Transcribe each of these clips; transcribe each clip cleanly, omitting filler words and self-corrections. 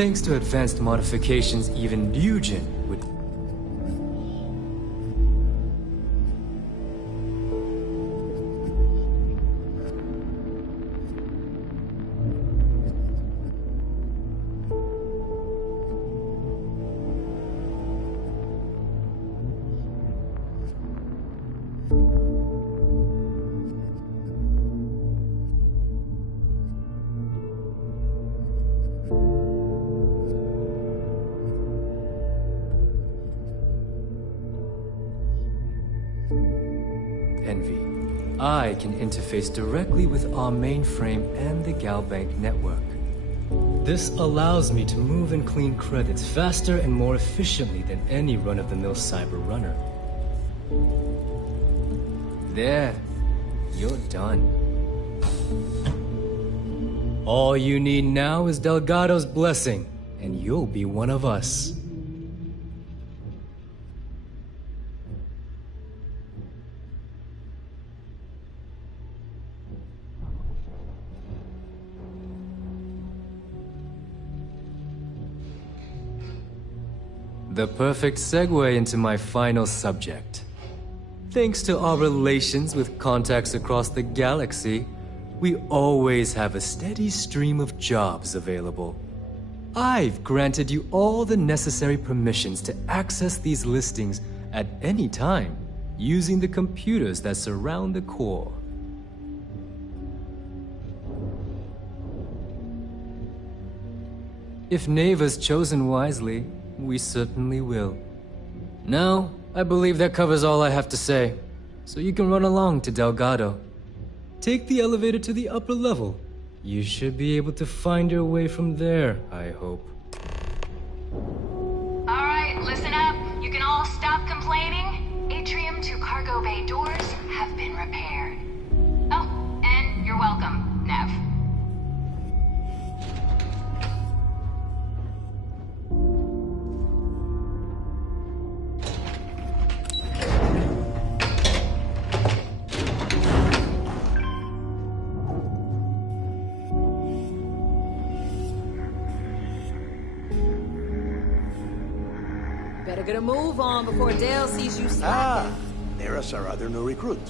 Thanks to advanced modifications, even Ryujin would... Envy. I can interface directly with our mainframe and the Galbank network. This allows me to move and clean credits faster and more efficiently than any run-of-the-mill cyber runner. There, you're done. All you need now is Delgado's blessing, and you'll be one of us. The perfect segue into my final subject. Thanks to our relations with contacts across the galaxy, we always have a steady stream of jobs available. I've granted you all the necessary permissions to access these listings at any time, using the computers that surround the core. If Neva's chosen wisely, we certainly will. Now, I believe that covers all I have to say, so you can run along to Delgado. Take the elevator to the upper level. You should be able to find your way from there, I hope. Alright, listen up. You can all stop complaining. Atrium to cargo bay doors have been repaired. Oh, and you're welcome, Nev. Better get a move on before Dale sees you slacking. There's our other new recruit.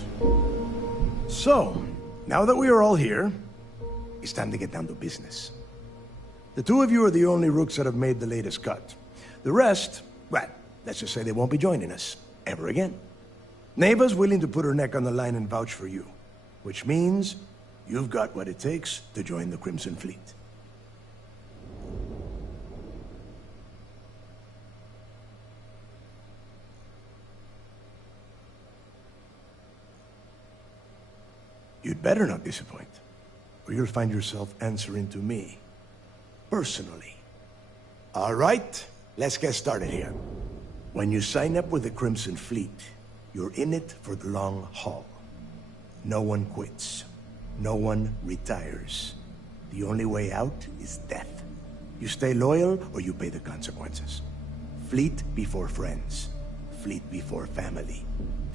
So, now that we are all here, it's time to get down to business. The two of you are the only rooks that have made the latest cut. The rest, well, let's just say they won't be joining us ever again. Neva's willing to put her neck on the line and vouch for you, which means you've got what it takes to join the Crimson Fleet. You'd better not disappoint, or you'll find yourself answering to me, personally. All right, let's get started here. When you sign up with the Crimson Fleet, you're in it for the long haul. No one quits. No one retires. The only way out is death. You stay loyal, or you pay the consequences. Fleet before friends. Fleet before family.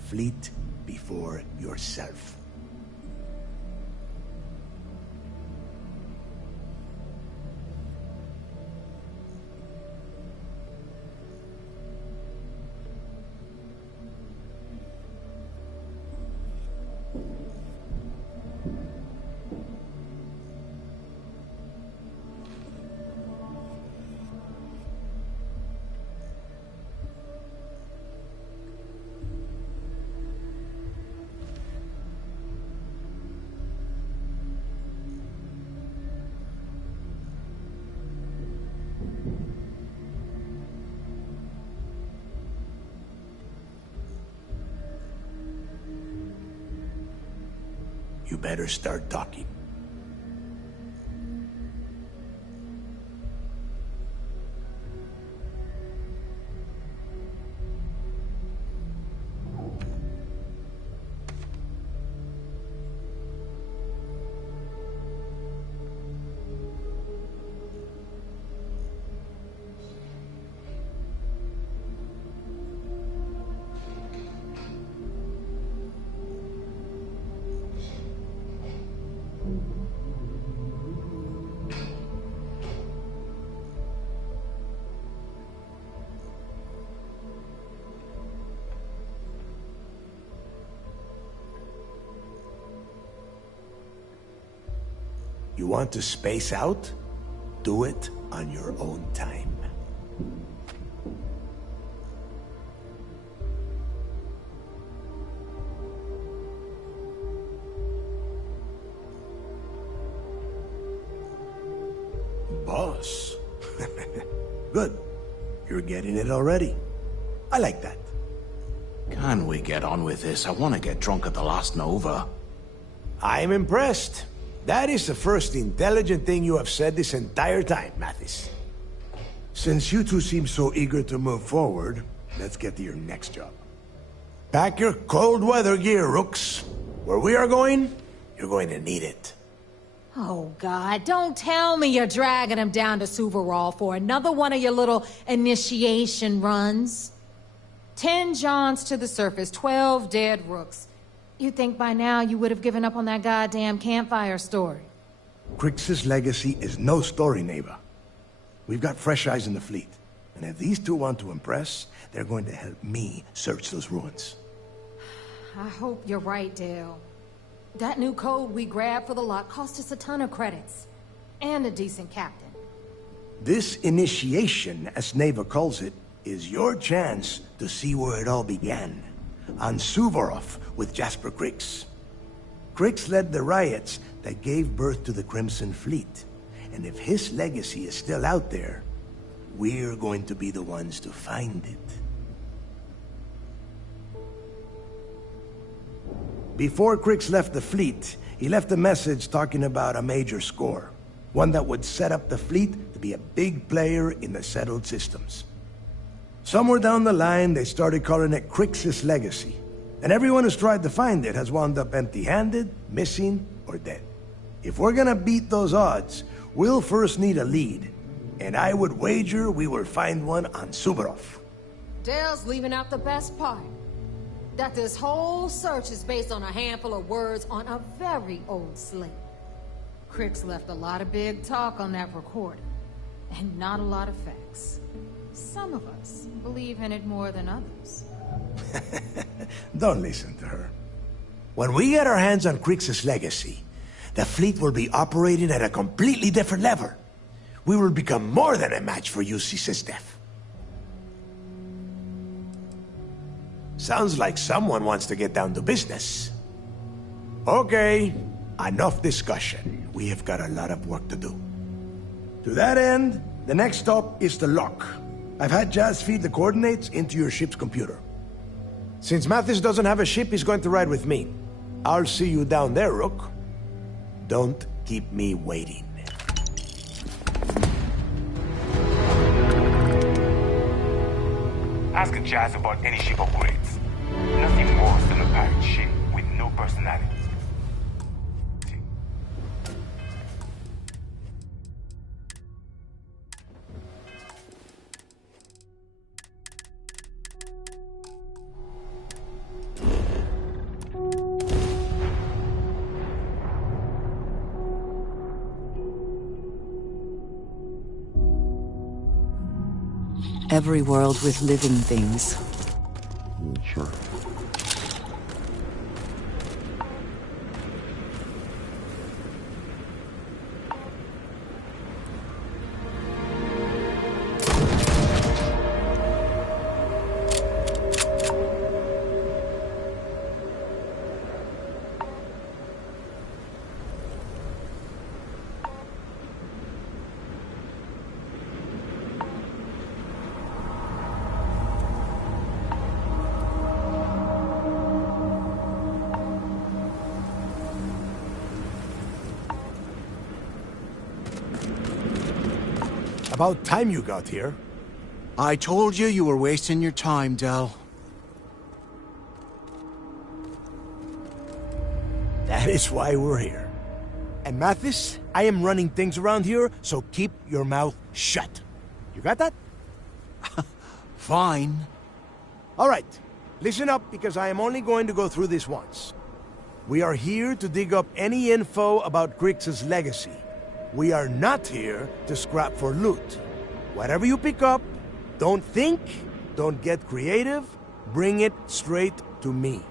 Fleet before yourself. You better start talking. You want to space out? Do it on your own time. Boss. Good. You're getting it already. I like that. Can we get on with this? I want to get drunk at the last Nova. I'm impressed. That is the first intelligent thing you have said this entire time, Mathis. Since you two seem so eager to move forward, let's get to your next job. Pack your cold weather gear, Rooks. Where we are going, you're going to need it. Oh, God, don't tell me you're dragging him down to Suvarol for another one of your little initiation runs. 10 Johns to the surface, 12 dead Rooks. You'd think by now you would have given up on that goddamn campfire story. Crix's legacy is no story, neighbor. We've got fresh eyes in the fleet. And if these two want to impress, they're going to help me search those ruins. I hope you're right, Dale. That new code we grabbed for the lot cost us a ton of credits. And a decent captain. This initiation, as Neva calls it, is your chance to see where it all began. On Suvorov with Jasper Crix. Crix led the riots that gave birth to the Crimson Fleet. And if his legacy is still out there, we're going to be the ones to find it. Before Crix left the fleet, he left a message talking about a major score. One that would set up the fleet to be a big player in the settled systems. Somewhere down the line, they started calling it Crix's legacy. And everyone who's tried to find it has wound up empty-handed, missing, or dead. If we're gonna beat those odds, we'll first need a lead. And I would wager we will find one on Suvorov. Dale's leaving out the best part. That this whole search is based on a handful of words on a very old slate. Crix left a lot of big talk on that recorder, and not a lot of facts. Some of us believe in it more than others. Don't listen to her. When we get our hands on Crix's legacy, the fleet will be operating at a completely different level. We will become more than a match for UC Systef. Sounds like someone wants to get down to business. Okay, enough discussion. We have got a lot of work to do. To that end, the next stop is the lock. I've had Jazz feed the coordinates into your ship's computer. Since Mathis doesn't have a ship, he's going to ride with me. I'll see you down there, Rook. Don't keep me waiting. Ask Jazz about any ship upgrades. Nothing worse than a pirate ship with no personality. Every world with living things. Sure. About time you got here. I told you were wasting your time, Del. That is why we're here. And Mathis, I am running things around here, so keep your mouth shut. You got that? Fine. All right, listen up because I am only going to go through this once. We are here to dig up any info about Crix's legacy. We are not here to scrap for loot. Whatever you pick up, don't think, don't get creative, bring it straight to me.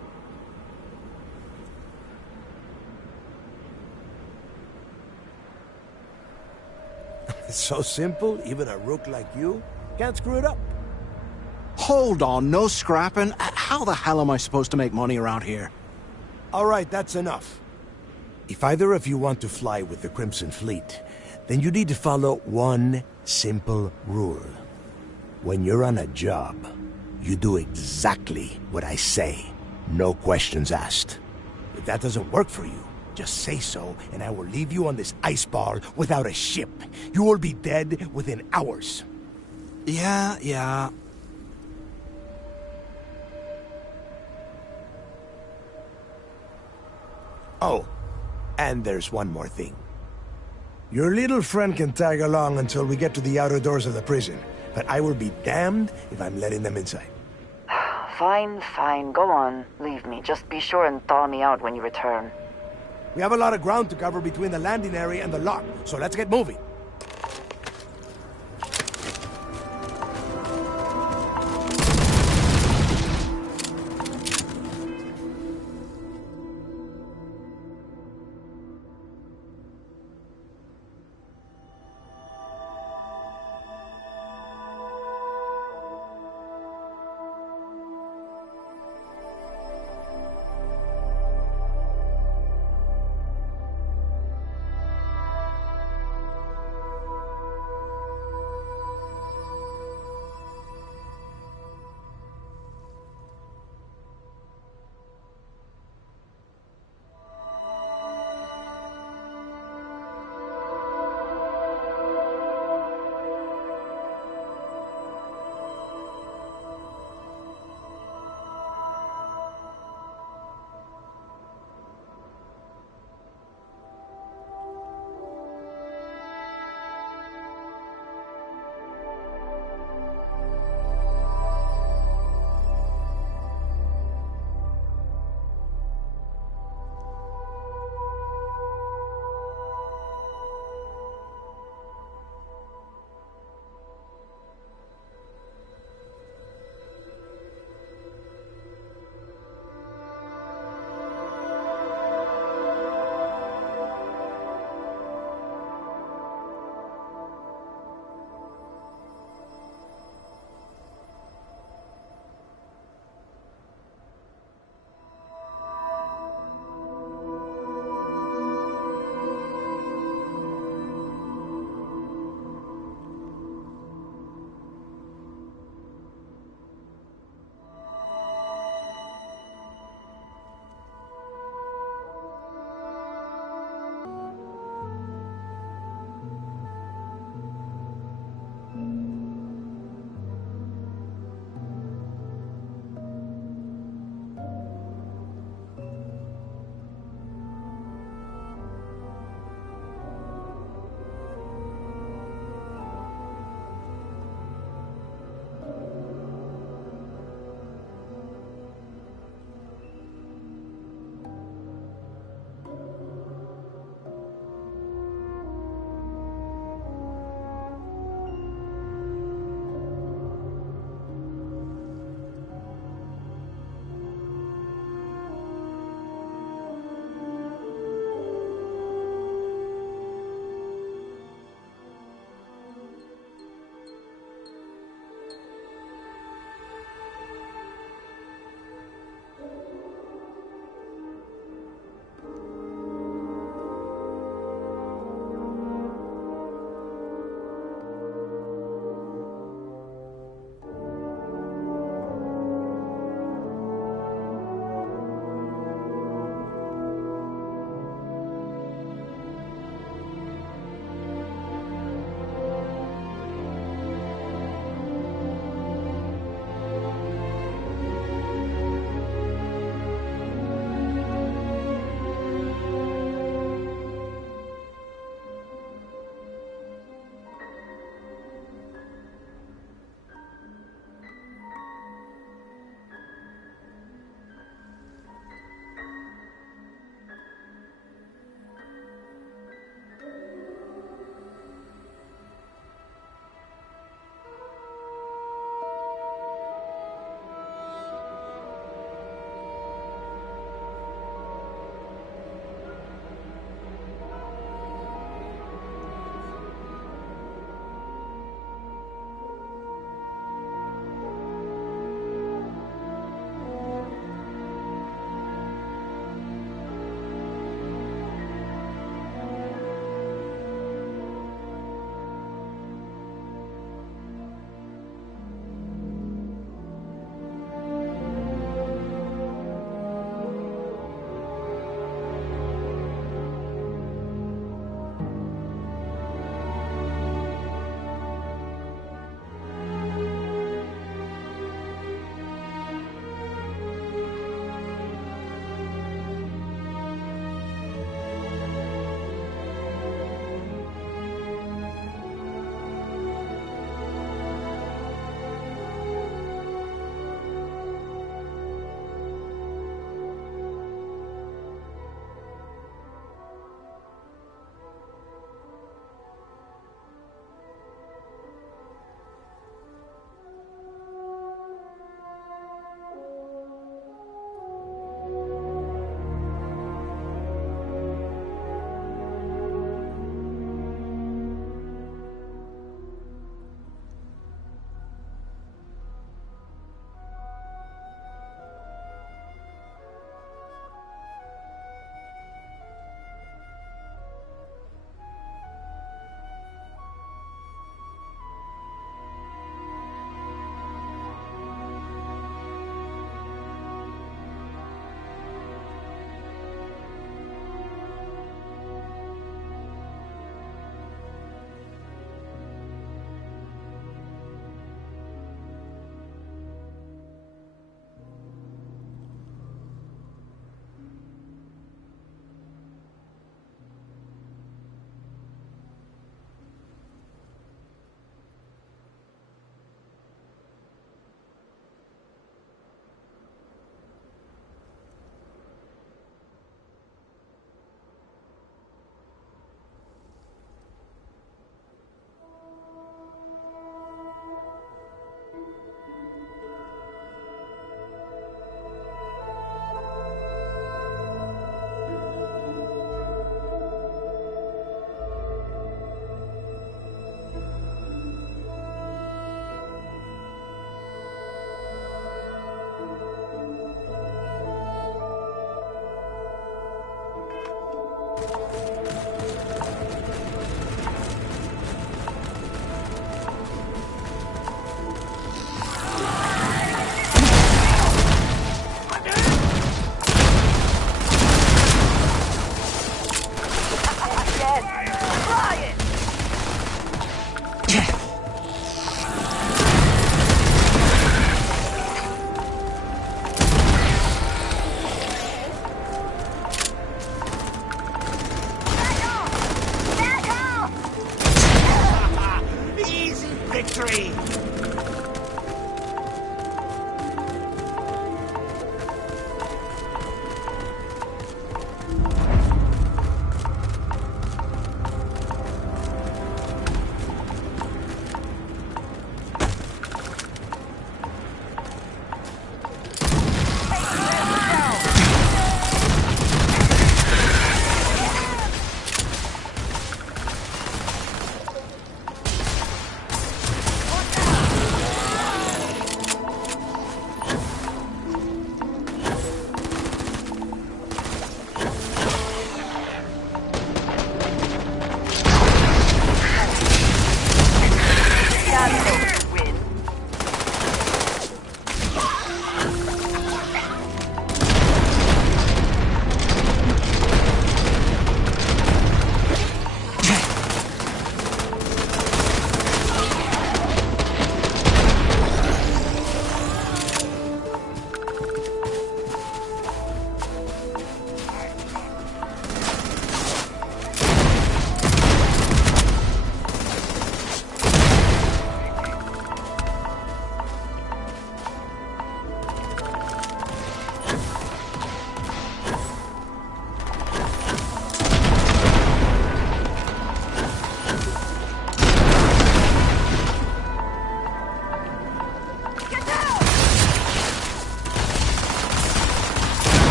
It's so simple, even a rook like you can't screw it up. Hold on, no scrapping. How the hell am I supposed to make money around here? All right, that's enough. If either of you want to fly with the Crimson Fleet, then you need to follow one simple rule. When you're on a job, you do exactly what I say. No questions asked. If that doesn't work for you, just say so, and I will leave you on this ice ball without a ship. You will be dead within hours. Yeah. Oh, and there's one more thing. Your little friend can tag along until we get to the outer doors of the prison, but I will be damned if I'm letting them inside. Fine. Go on. Leave me. Just be sure and thaw me out when you return. We have a lot of ground to cover between the landing area and the lock, so let's get moving.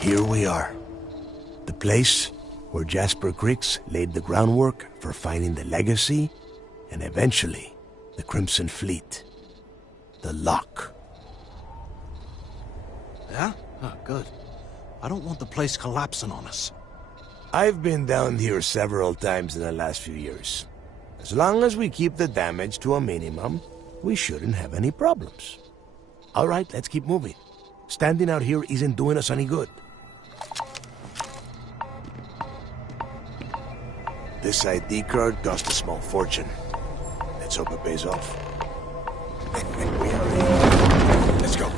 Here we are. The place where Jasper Cricks laid the groundwork for finding the Legacy and eventually the Crimson Fleet. The Lock. Yeah? Oh, good. I don't want the place collapsing on us. I've been down here several times in the last few years. As long as we keep the damage to a minimum, we shouldn't have any problems. All right, let's keep moving. Standing out here isn't doing us any good. This ID card cost a small fortune. Let's hope it pays off. We are in. Let's go.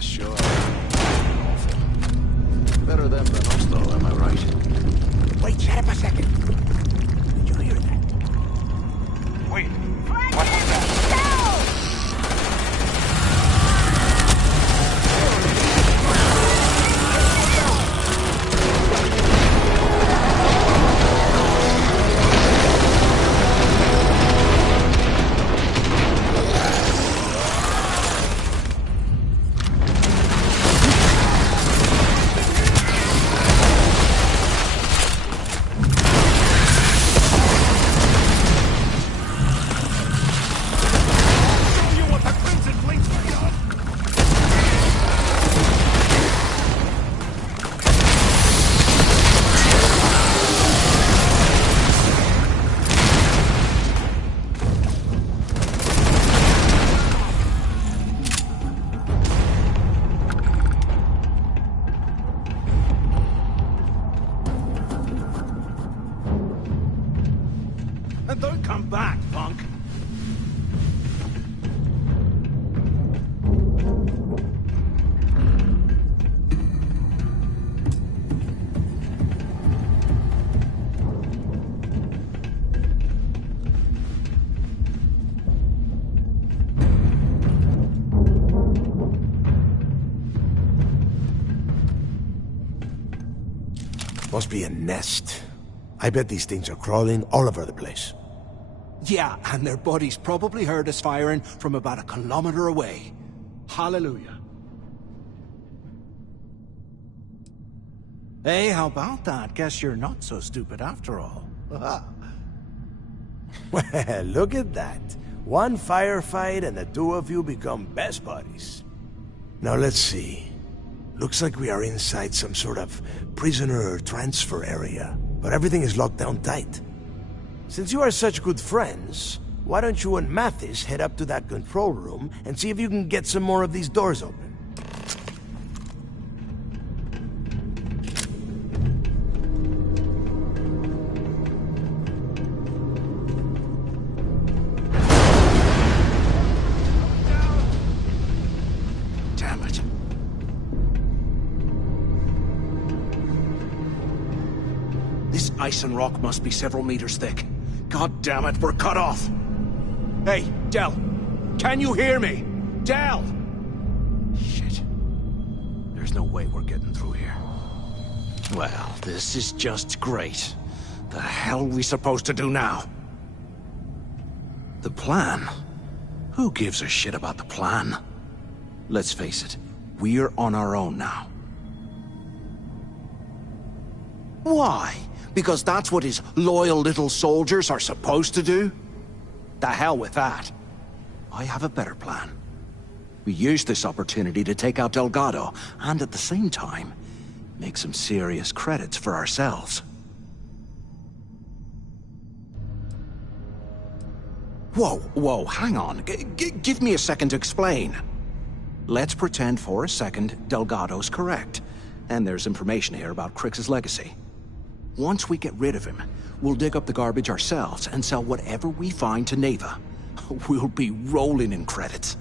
Sure. Better them than us, though, am I right? Wait, shut up a second. Did you hear that? Wait, what was that? back, punk. Must be a nest. I bet these things are crawling all over the place. Yeah, and their buddies probably heard us firing from about a kilometer away. Hallelujah. Hey, how about that? Guess you're not so stupid after all. Well, look at that. One firefight and the two of you become best buddies. Now let's see. Looks like we are inside some sort of prisoner transfer area, but everything is locked down tight. Since you are such good friends, why don't you and Mathis head up to that control room and see if you can get some more of these doors open? Damn it. This ice and rock must be several meters thick. God damn it, we're cut off! Hey, Del! Can you hear me? Del! Shit. There's no way we're getting through here. Well, this is just great. The hell are we supposed to do now? The plan? Who gives a shit about the plan? Let's face it, we're on our own now. Why? Because that's what his loyal little soldiers are supposed to do? The hell with that. I have a better plan. We use this opportunity to take out Delgado, and at the same time, make some serious credits for ourselves. Whoa, hang on. Give me a second to explain. Let's pretend for a second Delgado's correct, and there's information here about Crix's legacy. Once we get rid of him, we'll dig up the garbage ourselves and sell whatever we find to Neva. We'll be rolling in credits.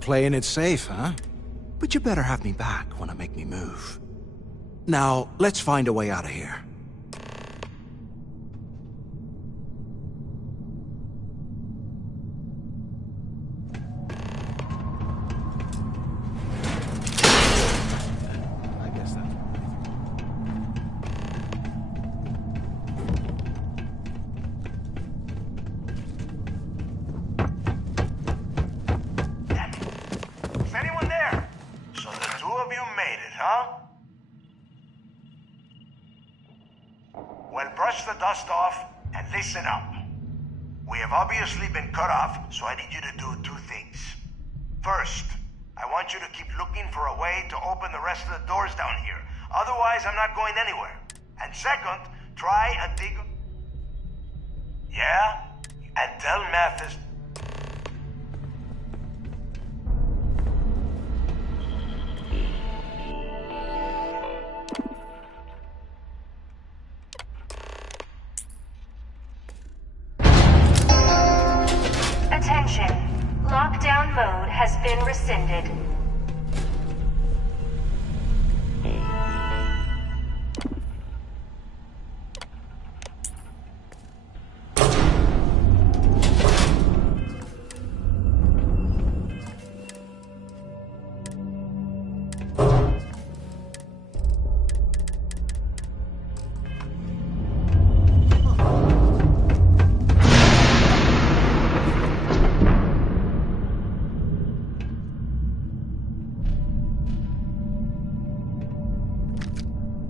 Playing it safe, huh? But you better have me back when I make me move. Now, let's find a way out of here. Well, brush the dust off and listen up. We have obviously been cut off, so I need you to do two things. First, I want you to keep looking for a way to open the rest of the doors down here. Otherwise, I'm not going anywhere. And second, try and dig... Yeah? And tell Mathis... Attention. Lockdown mode has been rescinded.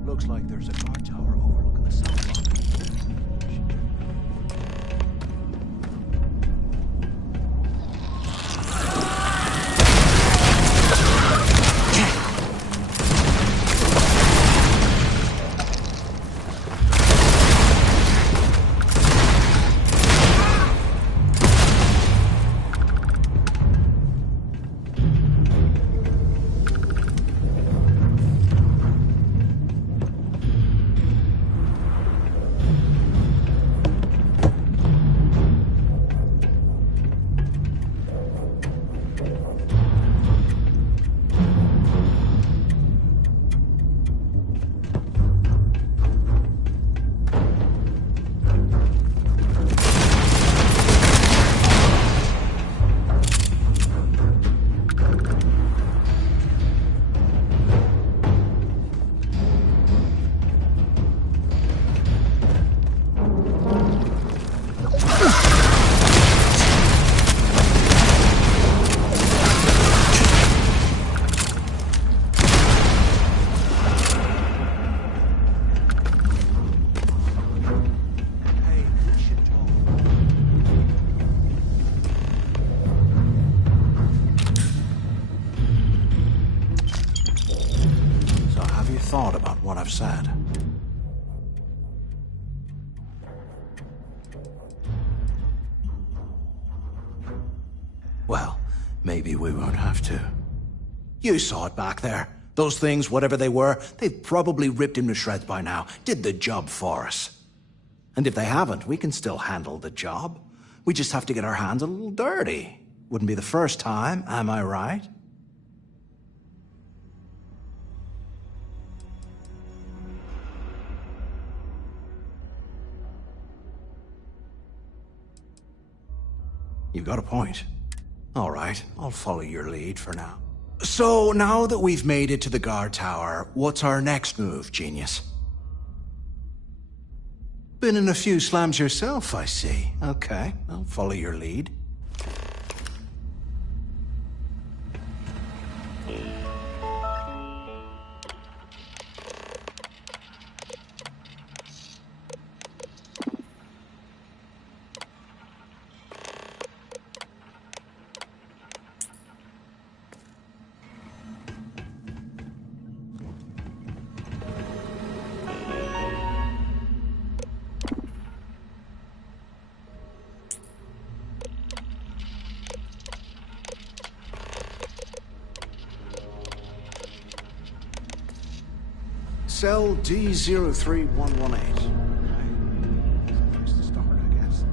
Looks like there's a guard tower overlooking the sidewalk. thought about what I've said. Well, maybe we won't have to. You saw it back there. Those things, whatever they were, they've probably ripped him to shreds by now. Did the job for us. And if they haven't, we can still handle the job. We just have to get our hands a little dirty. Wouldn't be the first time, am I right? You've got a point. All right, I'll follow your lead for now. So, now that we've made it to the guard tower, what's our next move, genius? Been in a few slams yourself, I see. Okay, I'll follow your lead. Cell D03118. Place to start, I guess.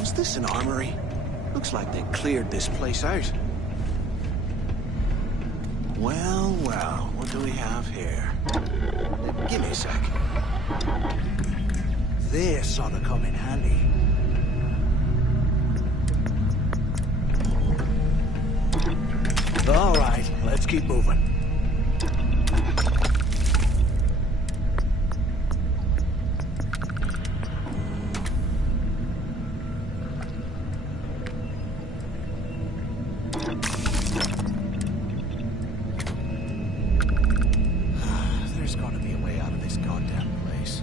Is this an armory? Looks like they cleared this place out. Well, well, what do we have here? Give me a sec. This ought to come in handy. keep moving. There's gotta be a way out of this goddamn place.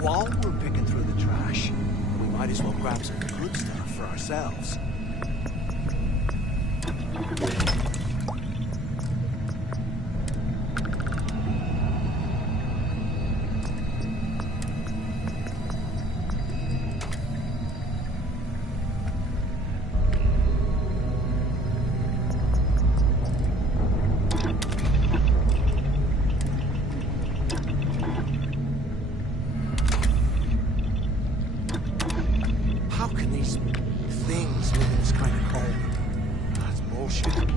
While we're picking through the trash, we might as well grab some good stuff for ourselves. How can these things live in this kind of cold? That's bullshit.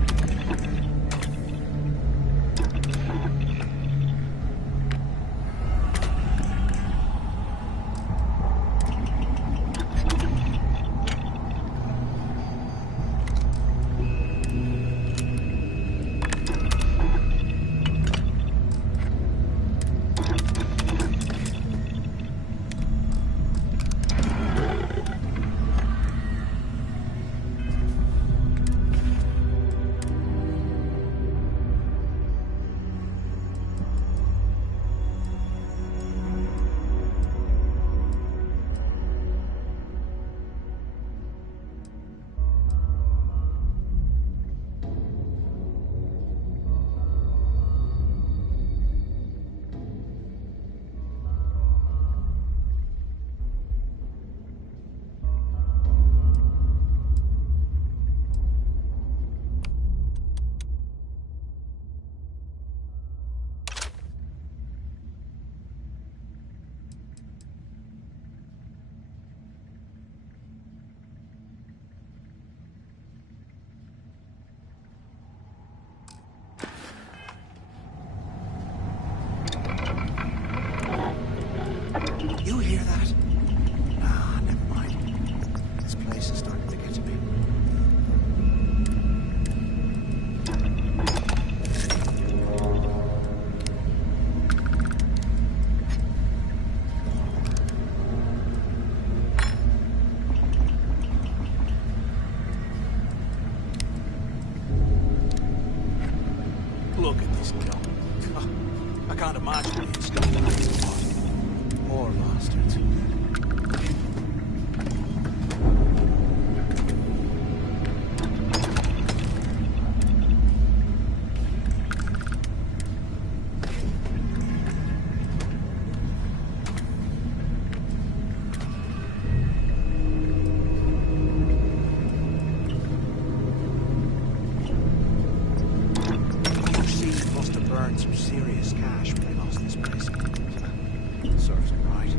You hear that? Ah, never mind. This place is starting to get to me. Look at this dump. I can't imagine it's going to poor bastards. QC must have burned some serious cash when they lost this place. Serves them right.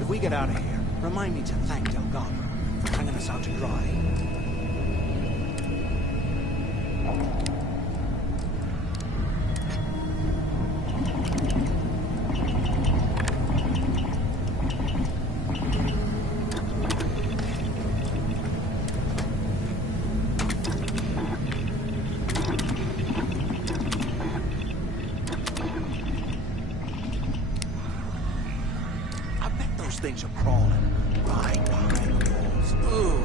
If we get out of here, remind me to thank Delgado for hanging us out to dry. those things are crawling right behind the walls. Ooh.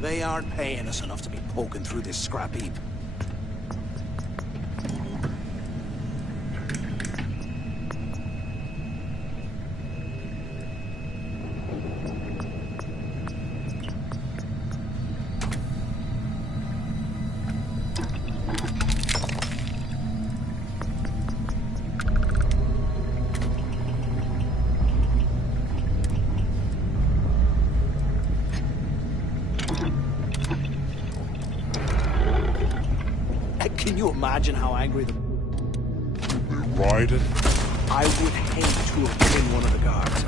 They aren't paying us enough to be poking through this scrap heap. Can you imagine how angry the... Ride it? I would hate to have been one of the guards.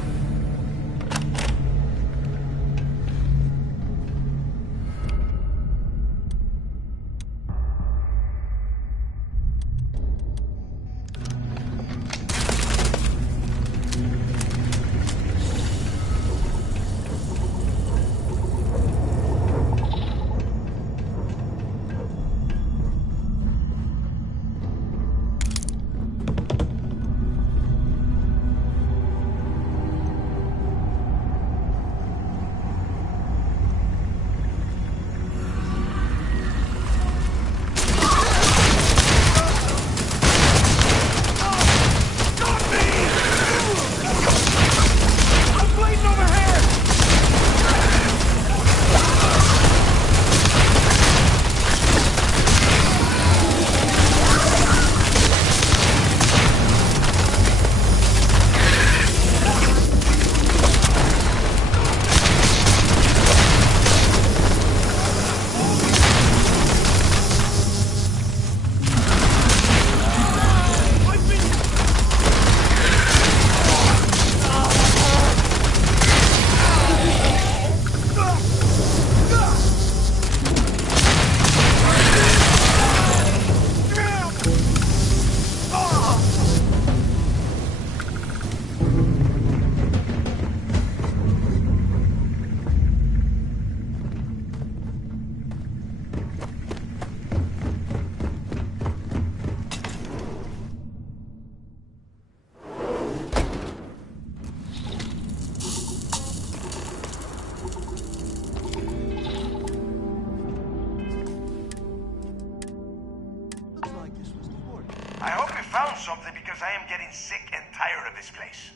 I hope you found something because I am getting sick and tired of this place.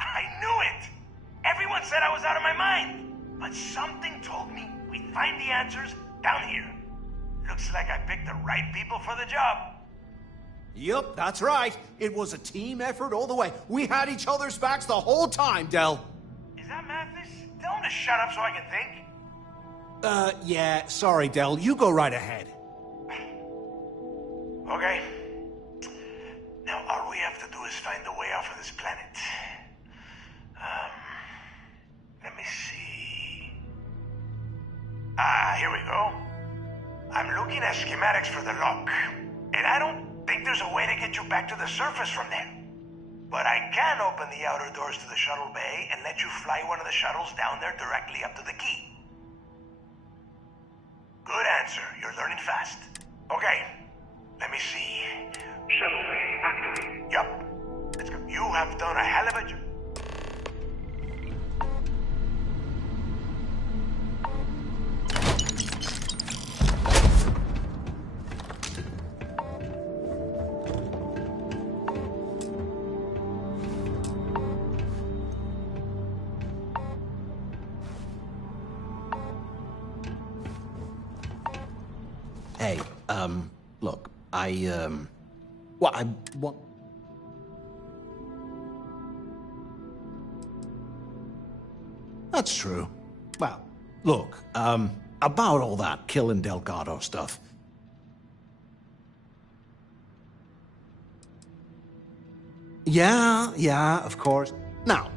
I knew it! Everyone said I was out of my mind! But something told me we'd find the answers down here. Looks like I picked the right people for the job. Yup, that's right. It was a team effort all the way. We had each other's backs the whole time, Del. Is that Mathis? Tell him to shut up so I can think. Yeah, sorry, Del. You go right ahead. Okay. Now all we have to do is find a way off of this planet. Let me see. Ah, here we go. I'm looking at schematics for the lock, and I don't think there's a way to get you back to the surface from there. But I can open the outer doors to the shuttle bay and let you fly one of the shuttles down there directly up to the key. Good answer. You're learning fast. Okay, let me see. Shuttle bay activated. Yup. Let's go. You have done a hell of a job. Hey, look, what? That's true. Well, look, about all that killing Delgado stuff. Yeah, of course. Now,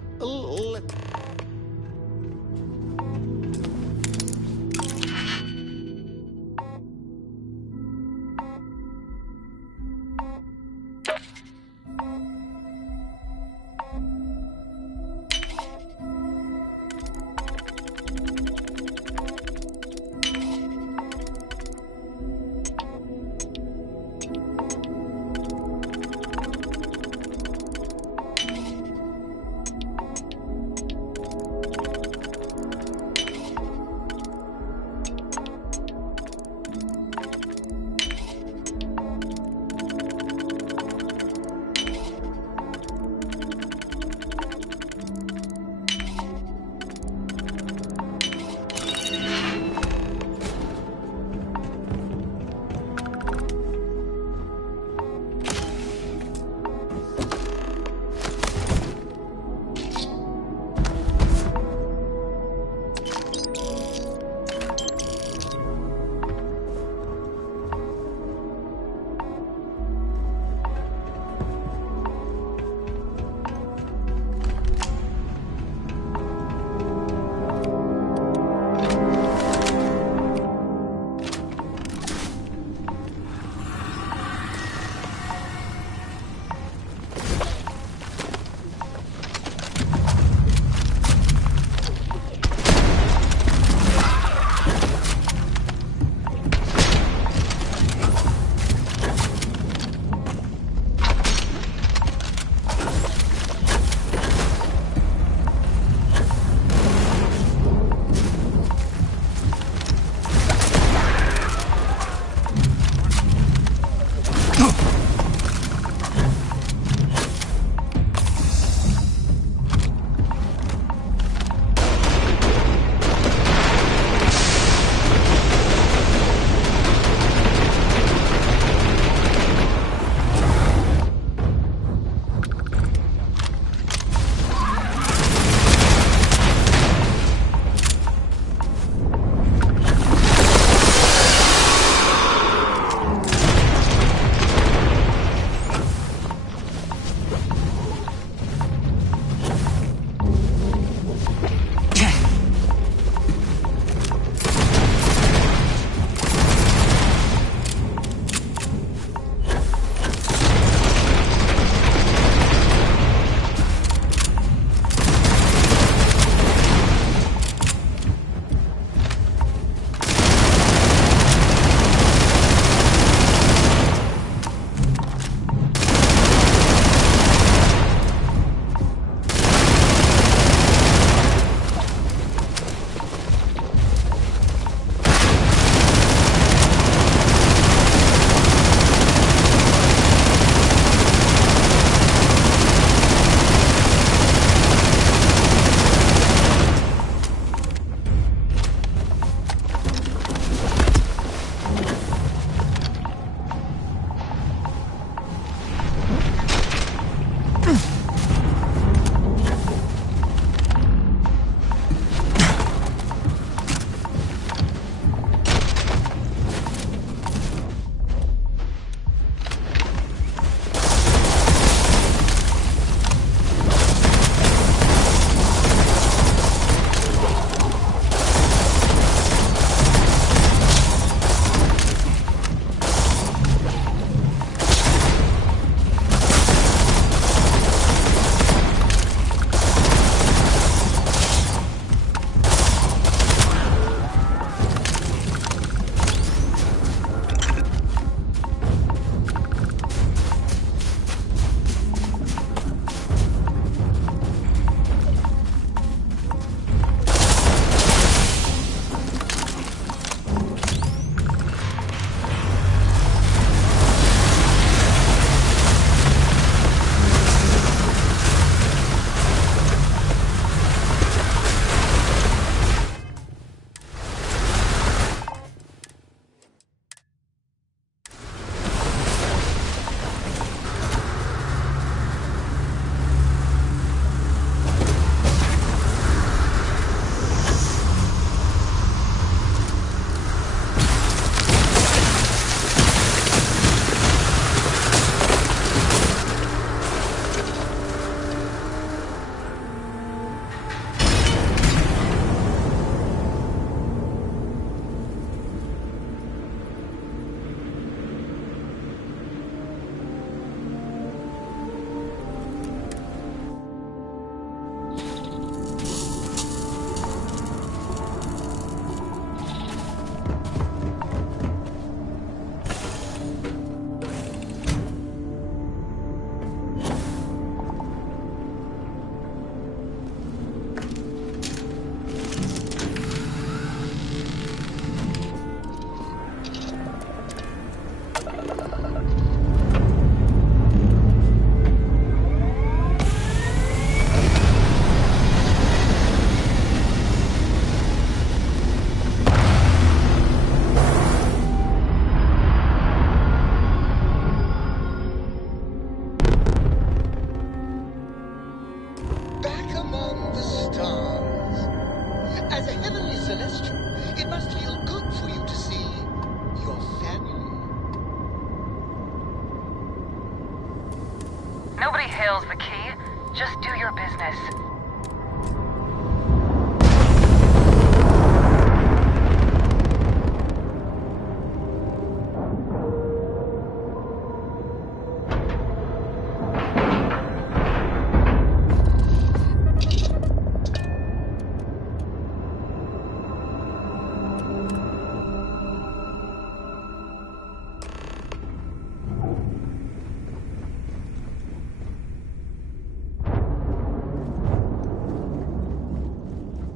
details the key. Just do your business.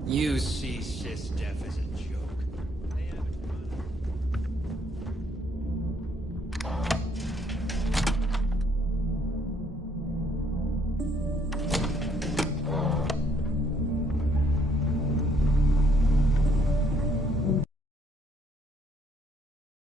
You see SysDef as a joke.